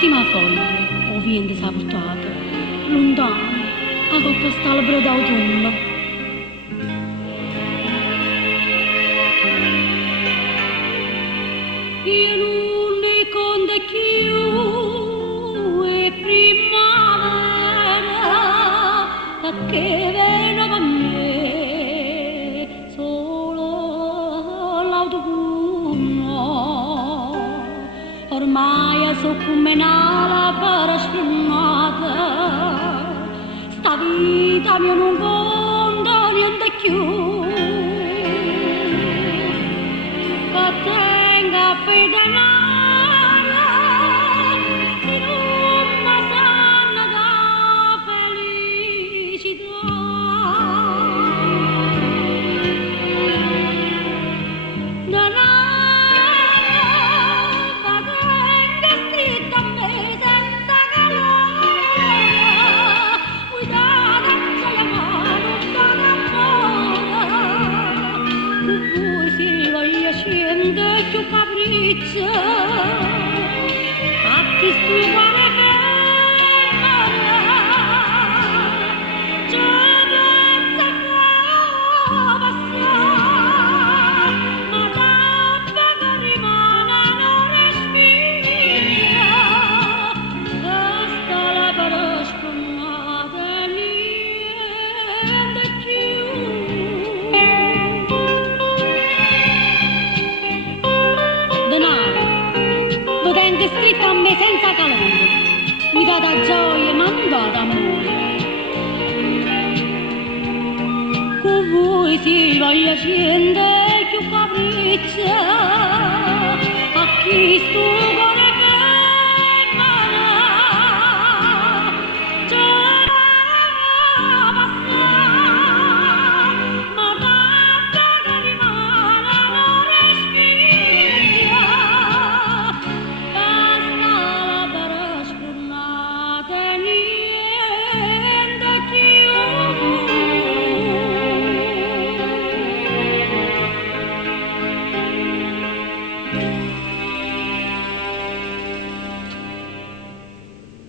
l'ultima foglia, ovviamente s'ha portata, lontano, a quest'albero d'autunno. Io non ne conto più è primavera che viene con me, solo l'autunno. Ormai so come un'albera sfumata, sta vita mia non conta niente più. Che tenga fede nera, se non mi sanno da felicità. Più capriccio, fatti stupare ferma, c'è pensa qua passare, ma l'acqua che rimane non respira, questa la farò sfumata e niente più. Lo tengo scritto a me senza calore, mi dà da gioia ma non dà d'amore. Con voi si voglia scendere più capriccia, a chi sto